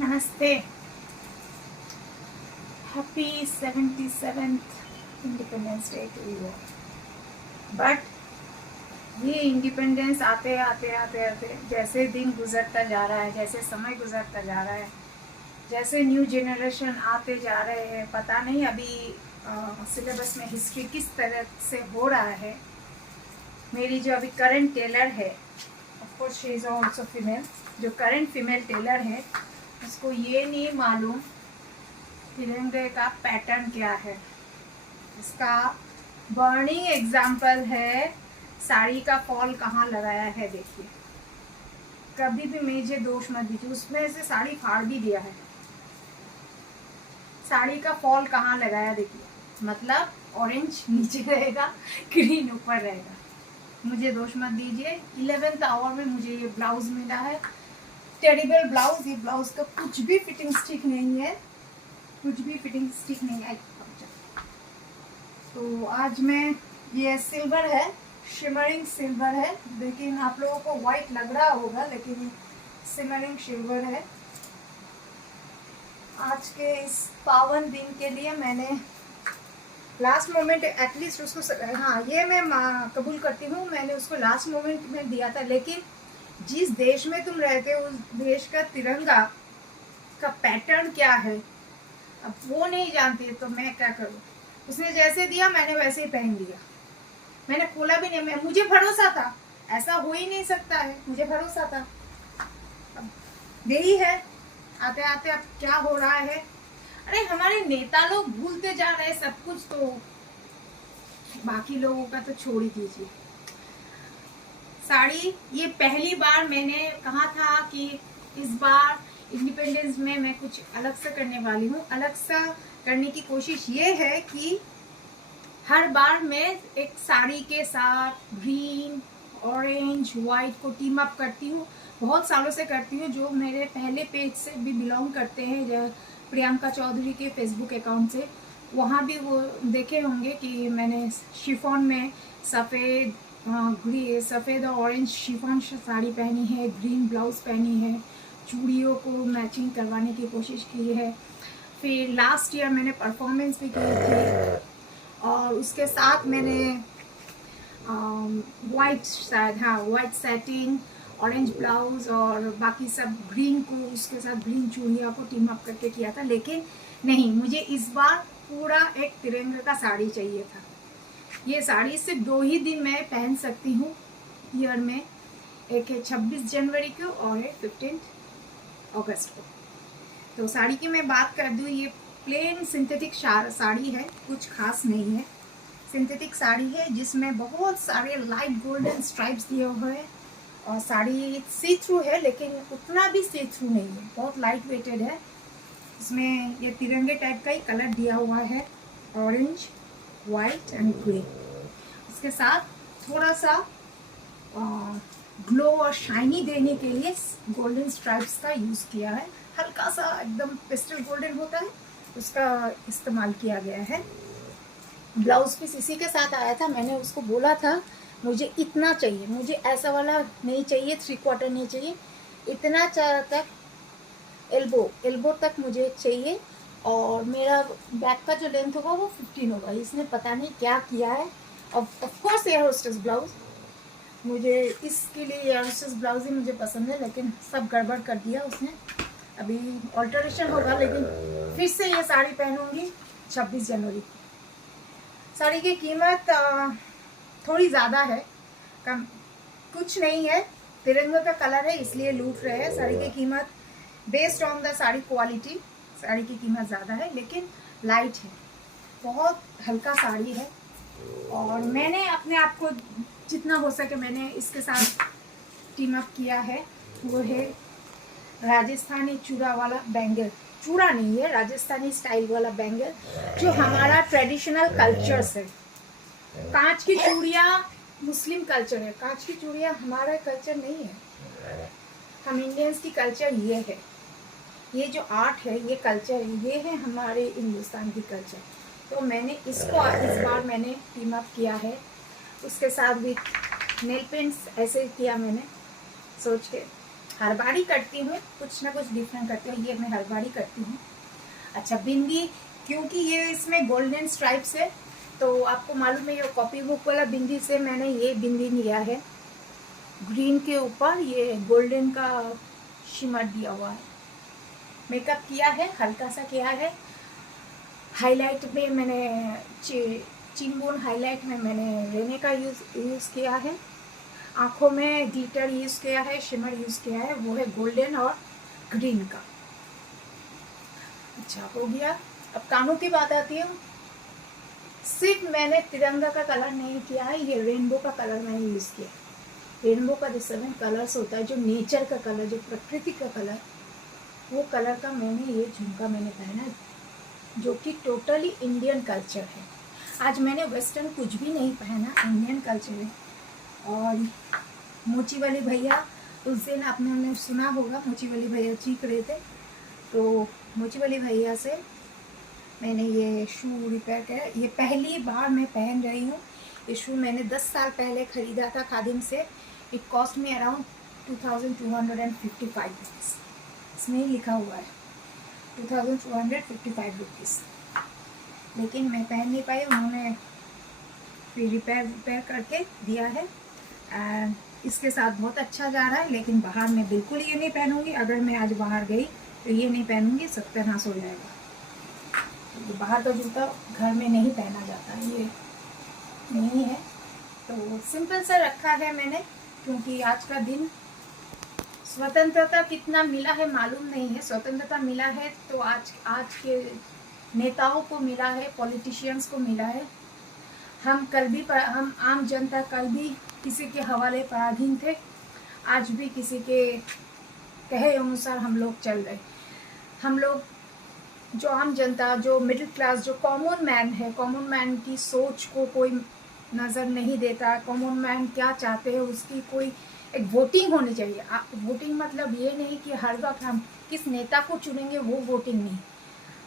नमस्ते। Happy 77th independence day to you. But ये independence आते आते आते आते जैसे दिन गुजरता जा रहा है, जैसे समय गुजरता जा रहा है, जैसे न्यू जनरेशन आते जा रहे हैं, पता नहीं अभी सिलेबस में हिस्ट्री किस तरह से हो रहा है। मेरी जो अभी करंट टेलर है, of course she is also female, जो करंट फीमेल टेलर है उसको ये नहीं मालूम तिरंगे का पैटर्न क्या है। इसका बर्निंग एग्जाम्पल है साड़ी का फॉल कहाँ लगाया है। देखिए, कभी भी मुझे दोष मत दीजिए, उसमें से साड़ी फाड़ भी दिया है। साड़ी का फॉल कहाँ लगाया देखिए, मतलब ऑरेंज नीचे रहेगा, ग्रीन ऊपर रहेगा। मुझे दोष मत दीजिए। 11th आवर में मुझे ये ब्लाउज मिला है, टेरिबल ब्लाउज। ये ब्लाउज का कुछ भी फिटिंग ठीक नहीं है, कुछ भी फिटिंग ठीक नहीं है। तो आज मैं, ये सिल्वर है, शिमरिंग सिल्वर है, लेकिन आप लोगों को वाइट लग रहा होगा, लेकिन ये शिमरिंग सिल्वर है। आज के इस पावन दिन के लिए मैंने लास्ट मोमेंट एटलीस्ट उसको, हाँ ये मैं कबूल करती हूँ, मैंने उसको लास्ट मोमेंट में दिया था। लेकिन जिस देश में तुम रहते हो उस देश का तिरंगा का पैटर्न क्या है अब वो नहीं जानती, तो मैं क्या करूँ। उसने जैसे दिया मैंने वैसे ही पहन लिया, मैंने खोला भी नहीं। मुझे भरोसा था, ऐसा हो ही नहीं सकता है, मुझे भरोसा था। अब यही है, आते आते अब क्या हो रहा है। अरे हमारे नेता लोग भूलते जा रहे हैं सब कुछ, तो बाकी लोगों का तो छोड़ ही दीजिए। साड़ी ये पहली बार मैंने कहा था कि इस बार इंडिपेंडेंस में मैं कुछ अलग से करने वाली हूँ। अलग सा करने की कोशिश ये है कि हर बार मैं एक साड़ी के साथ ग्रीन, ऑरेंज, वाइट को टीम अप करती हूँ। बहुत सालों से करती हूँ, जो मेरे पहले पेज से भी बिलोंग करते हैं, प्रियंका चौधरी के फेसबुक अकाउंट से, वहाँ भी वो देखे होंगे कि मैंने शिफॉन में सफ़ेद और ऑरेंज शिफॉन साड़ी पहनी है, ग्रीन ब्लाउज पहनी है, चूड़ियों को मैचिंग करवाने की कोशिश की है। फिर लास्ट ईयर मैंने परफॉर्मेंस भी की थी, और उसके साथ मैंने वाइट, शायद हाँ वाइट सेटिंग, ऑरेंज ब्लाउज और बाकी सब ग्रीन को, उसके साथ ग्रीन चूड़िया को टीम अप करके किया था। लेकिन नहीं, मुझे इस बार पूरा एक तिरंगे का साड़ी चाहिए था। ये साड़ी सिर्फ 2 ही दिन मैं पहन सकती हूँ ईयर में, एक है 26 जनवरी को और एक 15 अगस्त को। तो साड़ी की मैं बात कर दूँ, ये प्लेन सिंथेटिक साड़ी है, कुछ खास नहीं है। सिंथेटिक साड़ी है जिसमें बहुत सारे लाइट गोल्डन स्ट्राइप्स दिए हुए हैं, और साड़ी सी थ्रू है, लेकिन उतना भी सी थ्रू नहीं है, बहुत लाइट वेटेड है। इसमें ये तिरंगे टाइप का ही कलर दिया हुआ है, ऑरेंज, वाइट एंड ग्रे। इसके साथ थोड़ा सा ग्लो और शाइनी देने के लिए गोल्डन स्ट्राइप्स का यूज़ किया है। हल्का सा एकदम पेस्टल गोल्डन होता है, उसका इस्तेमाल किया गया है। ब्लाउज पीस इसी के साथ आया था। मैंने उसको बोला था मुझे इतना चाहिए, मुझे ऐसा वाला नहीं चाहिए, 3/4 नहीं चाहिए, इतना तक एल्बो तक मुझे चाहिए। और मेरा बैक का जो लेंथ होगा वो 15 होगा। इसने पता नहीं क्या किया है। Of course air hostess blouse, मुझे इसके लिए एयर होस्टेस ब्लाउज ही मुझे पसंद है, लेकिन सब गड़बड़ कर दिया उसने। अभी ऑल्टरेशन होगा, लेकिन फिर से ये साड़ी पहनूंगी 26 जनवरी को। साड़ी की कीमत थोड़ी ज़्यादा है, कम कुछ नहीं है, तिरंगे का कलर है इसलिए लूट रहे हैं। साड़ी की कीमत based on the sari quality, sari की कीमत ज़्यादा है, लेकिन लाइट है, बहुत हल्का साड़ी है। और मैंने अपने आप को जितना हो सके मैंने इसके साथ टीम अप किया है। वो है राजस्थानी चूड़ा वाला बैंगल, चूड़ा नहीं है, राजस्थानी स्टाइल वाला बैंगल, जो हमारा ट्रेडिशनल कल्चर है। कांच की चूड़ियाँ मुस्लिम कल्चर है, कांच की चूड़ियाँ हमारा कल्चर नहीं है। हम इंडियंस की कल्चर ये है, ये जो आर्ट है, ये कल्चर है, ये है हमारे हिंदुस्तान की कल्चर। तो मैंने इसको इस बार मैंने टीम अप किया है। उसके साथ भी नेल पेंट्स ऐसे किया मैंने सोच के। हर बार ही करती हूँ, कुछ ना कुछ डिफरेंट करती हूँ, ये मैं हर बार ही करती हूँ। अच्छा, बिंदी, क्योंकि ये इसमें गोल्डन स्ट्राइप्स है तो आपको मालूम है ये कॉपी बुक वाला बिंदी से मैंने ये बिंदी लिया है। ग्रीन के ऊपर ये गोल्डन का शिमर दिया हुआ है। मेकअप किया है, हल्का सा किया है। हाईलाइट में मैंने चिन बोन हाईलाइट में मैंने रेने का यूज़ किया है। आँखों में ग्लिटर यूज़ किया है, शिमर यूज़ किया है, वो है गोल्डन और ग्रीन का। अच्छा हो गया। अब कानों की बात आती है। सिर्फ मैंने तिरंगा का कलर नहीं किया है, ये रेनबो का कलर मैंने यूज़ किया है। रेनबो का जो 7 कलर्स होता है, जो नेचर का कलर, जो प्रकृति का कलर, वो कलर का मैंने ये झुमका मैंने पहना है, जो कि टोटली इंडियन कल्चर है। आज मैंने वेस्टर्न कुछ भी नहीं पहना, इंडियन कल्चर है। और मोची वाले भैया, उस दिन आपने सुना होगा, मोची वाले भैया चीख रहे थे, तो मोची वाले भैया से मैंने ये शू रिपेयर किया। ये पहली बार मैं पहन रही हूँ। ये शू मैंने 10 साल पहले ख़रीदा था खादिम से। It cost me around 2255 rupees. इसमें ही लिखा हुआ है 2255 रुपीज़। लेकिन मैं पहन नहीं पाई, उन्होंने फिर रिपेयर करके दिया है। एंड इसके साथ बहुत अच्छा जा रहा है, लेकिन बाहर मैं बिल्कुल ये नहीं पहनूंगी। अगर मैं आज बाहर गई तो ये नहीं पहनूंगी, सत्यानाश हो जाएगा। ये बाहर का जूता घर में नहीं पहना जाता, ये नहीं है। तो सिंपल सा रखा है मैंने, क्योंकि आज का दिन स्वतंत्रता कितना मिला है मालूम नहीं है। स्वतंत्रता मिला है तो आज के नेताओं को मिला है, पॉलिटिशियंस को मिला है। हम आम जनता कल भी किसी के हवाले पराधीन थे, आज भी किसी के कहे अनुसार हम लोग चल रहे। हम लोग जो आम जनता, जो मिडिल क्लास, जो कॉमन मैन है, कॉमन मैन की सोच को कोई नज़र नहीं देता। कॉमन मैन क्या चाहते हैं उसकी कोई एक वोटिंग होनी चाहिए। वोटिंग मतलब ये नहीं कि हर वक्त हम किस नेता को चुनेंगे, वो वोटिंग नहीं।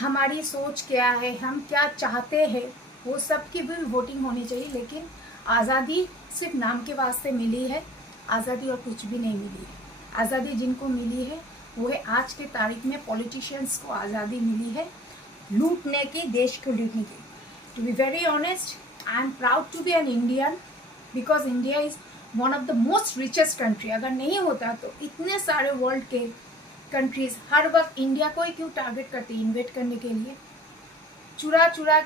हमारी सोच क्या है, हम क्या चाहते हैं, वो सब की भी वोटिंग होनी चाहिए। लेकिन आज़ादी सिर्फ नाम के वास्ते मिली है, आज़ादी और कुछ भी नहीं मिली है। आज़ादी जिनको मिली है वो है आज के तारीख में पॉलिटिशियंस को आज़ादी मिली है लूटने की, देश को लूटने की। To be very honest, I am proud to be an Indian, because India is one of the most richest country. अगर नहीं होता तो इतने सारे वर्ल्ड के कंट्रीज हर वक्त इंडिया को ही क्यों टारगेट करते, इन्वेट करने के लिए। चुरा चुरा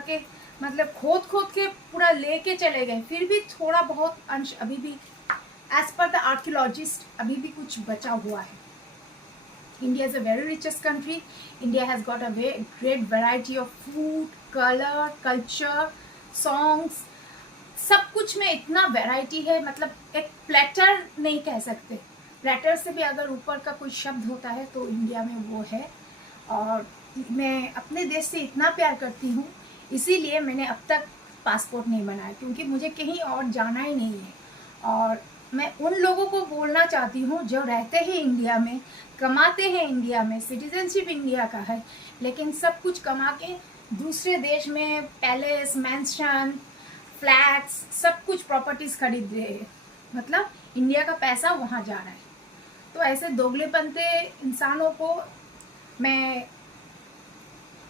के मतलब खोद के पूरा लेके चले गए। फिर भी थोड़ा बहुत अंश अभी भी एज पर द आर्कियोलॉजिस्ट अभी भी कुछ बचा हुआ है। India is a very richest country. India has got a very great variety of food, color, culture, songs. सब कुछ में इतना वैरायटी है, मतलब एक प्लेटर नहीं कह सकते। प्लेटर से भी अगर ऊपर का कोई शब्द होता है तो इंडिया में वो है। और मैं अपने देश से इतना प्यार करती हूँ, इसीलिए मैंने अब तक पासपोर्ट नहीं बनाया, क्योंकि मुझे कहीं और जाना ही नहीं है। और मैं उन लोगों को बोलना चाहती हूँ जो रहते हैं इंडिया में, कमाते हैं इंडिया में, सिटीजनशिप इंडिया का है, लेकिन सब कुछ कमा के दूसरे देश में पैलेस, मैंशन, फ्लैट्स, सब कुछ प्रॉपर्टीज़ खरीद रहे हैं। मतलब इंडिया का पैसा वहाँ जा रहा है। तो ऐसे दोगलेपंते इंसानों को मैं,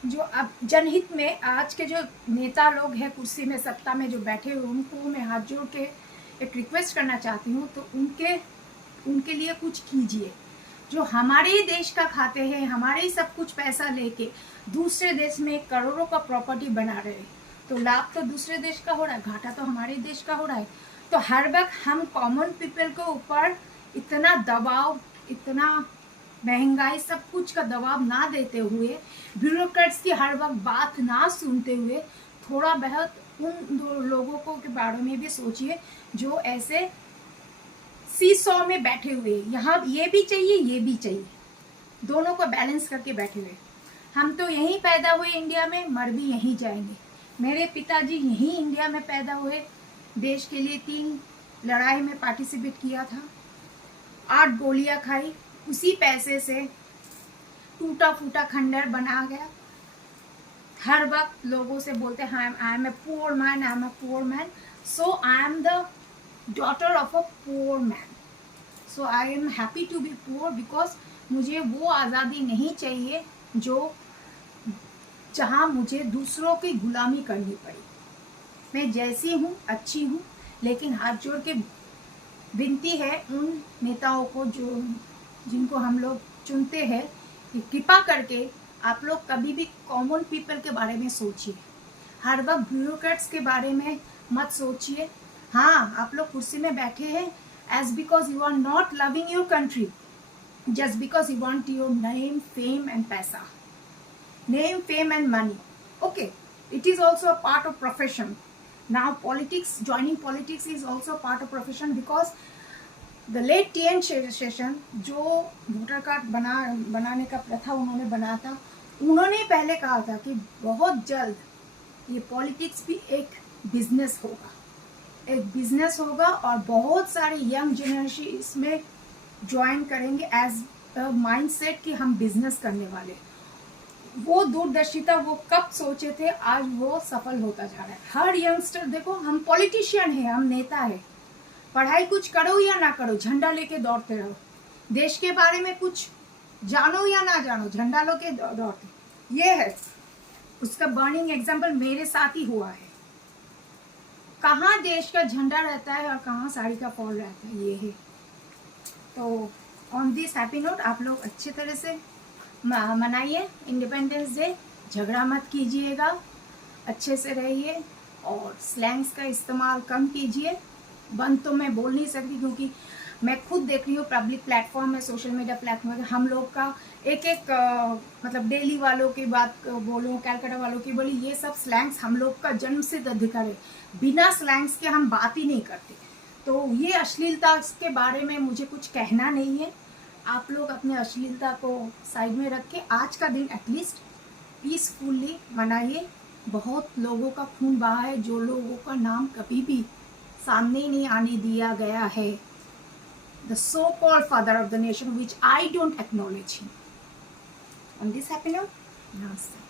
जो अब जनहित में आज के जो नेता लोग हैं कुर्सी में, सत्ता में जो बैठे हुए, उनको मैं हाथ जोड़ के एक रिक्वेस्ट करना चाहती हूँ, तो उनके लिए कुछ कीजिए। जो हमारे ही देश का खाते हैं, हमारे ही सब कुछ पैसा लेके दूसरे देश में करोड़ों का प्रॉपर्टी बना रहे हैं, तो लाभ तो दूसरे देश का हो रहा है, घाटा तो हमारे देश का हो रहा है। तो हर वक्त हम कॉमन पीपल के ऊपर इतना दबाव, इतना महंगाई, सब कुछ का दबाव ना देते हुए, ब्यूरोक्रेट्स की हर वक्त बात ना सुनते हुए, थोड़ा बहुत उन लोगों को के बारे में भी सोचिए जो ऐसे सीसॉ में बैठे हुए, यहाँ ये भी चाहिए ये भी चाहिए, दोनों को बैलेंस करके बैठे हुए। हम तो यहीं पैदा हुए इंडिया में, मर भी यहीं जाएंगे। मेरे पिताजी यहीं इंडिया में पैदा हुए, देश के लिए 3 लड़ाई में पार्टिसिपेट किया था, 8 गोलियां खाई, उसी पैसे से टूटा फूटा खंडर बना गया। हर वक्त लोगों से बोलते हैं I am a poor man, I am a poor man, so I am the daughter of a poor man. So I am happy to be poor, because मुझे वो आज़ादी नहीं चाहिए जो जहाँ मुझे दूसरों की गुलामी करनी पड़ी। मैं जैसी हूँ अच्छी हूँ, लेकिन हाथ जोड़ के विनती है उन नेताओं को जो जिनको हम लोग चुनते हैं कि कृपा करके आप लोग कभी भी कॉमन पीपल के बारे में सोचिए, हर वक्त ब्यूरोक्रेट्स के बारे में मत सोचिए। हाँ, आप लोग कुर्सी में बैठे हैं as because you are not loving your country, just because you want your name, fame and पैसा, name, fame and money. Okay, it is also a part of profession. Now politics, joining politics is also a part of profession, because the late TN Session जो voter card बनाने का प्रथा उन्होंने बनाया था, उन्होंने पहले कहा था कि बहुत जल्द ये पॉलिटिक्स भी एक बिजनेस होगा और बहुत सारे यंग जनरेशन इसमें ज्वाइन करेंगे एज माइंडसेट कि हम बिजनेस करने वाले। वो दूरदर्शिता वो कब सोचे थे, आज वो सफल होता जा रहा है। हर यंगस्टर देखो, हम पॉलिटिशियन हैं, हम नेता है, पढ़ाई कुछ करो या ना करो, झंडा लेके दौड़ते रहो, देश के बारे में कुछ जानो या ना जानो, झंडा लेके दौड़ते, ये है उसका बर्निंग एग्जाम्पल मेरे साथ ही हुआ है। कहाँ देश का झंडा रहता है और कहाँ साड़ी का फॉल रहता है, ये है। तो ऑन दिस हैप्पी नोट आप लोग अच्छी तरह से मनाइए इंडिपेंडेंस डे, झगड़ा मत कीजिएगा, अच्छे से रहिए और स्लैंग्स का इस्तेमाल कम कीजिए। बंद तो मैं बोल नहीं सकती, क्योंकि मैं खुद देख रही हूँ पब्लिक प्लेटफॉर्म में, सोशल मीडिया प्लेटफॉर्म में हम लोग का एक मतलब दिल्ली वालों की बात बोलो, कैलकाटा वालों की बोली, ये सब स्लैंग्स हम लोग का जन्म से अधिकार है, बिना स्लैंग्स के हम बात ही नहीं करते। तो ये अश्लीलता के बारे में मुझे कुछ कहना नहीं है। आप लोग अपने अश्लीलता को साइड में रख के आज का दिन एटलीस्ट पीसफुली मनाइए। बहुत लोगों का खून बहा है, जो लोगों का नाम कभी भी सामने नहीं आने दिया गया है। The so called father of the nation, which I don't acknowledge him. On this happy note, नमस्ते।